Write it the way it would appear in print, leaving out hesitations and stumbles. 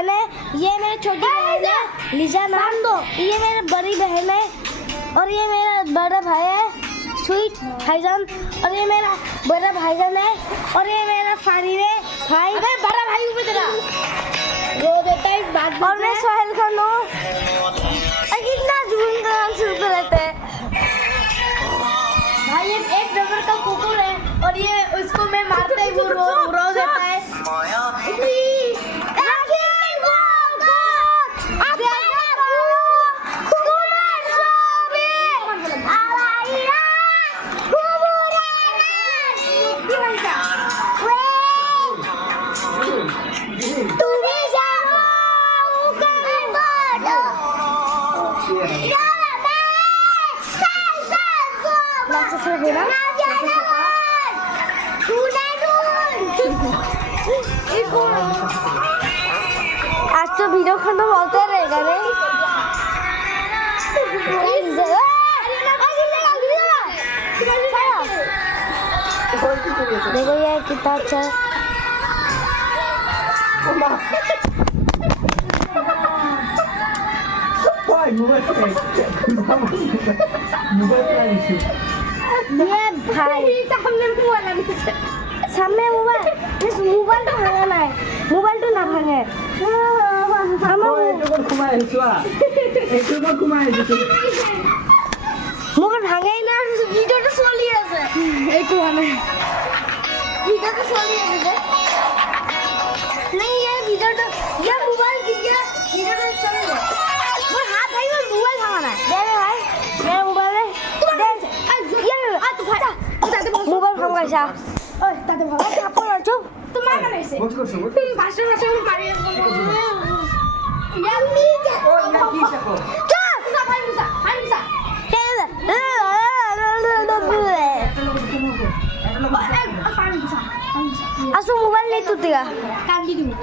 बहन है, ये मेरी छोटी बहन है लिजा नाम दो, ये मेरी बड़ी बहन है और ये मेरा बड़ा भाई है स्वीट भाईजान और ये मेरा बड़ा भाईजान है और ये मेरा फानी है भाई। अबे बड़ा भाई हूँ मैं तेरा, रो देता है बात। और मैं सोहेल खान हूँ। कितना जुनून का नाम सुनते रहते हैं भाई। ये एक नंबर का कुकुर है और ये उसको मैं मारता ही वो रो देता है। आज तो वीडियो खंड बोलते रहेगा रे। देखो ये कितना अच्छा है। ये भाई सामने मोबाइल, इस मोबाइल तो भांगा है, मोबाइल तो ना भांगे। मोबाइल भांगे ही ना, वीडियो तो चली আছে। একটু ভালো वीडियो तो चली আছে नहीं, ये वीडियो तो ये मोबाइल वीडियो तो चल रहा है। वो हाथ भाई वो मोबाइल भांगा है। दे दे भाई, मेरा मोबाइल है, ये तू भाई मोबाइल भांगा जा। ओए তাতে ভালো আপন আছো তোমার কেন এসে তুমি ভাষণ ভাষণ পারি ইয়ামি ও না কি থাকো চল ভাই মুসা আসো মোবাইল নেই তো দিগা কান্দি দিমু।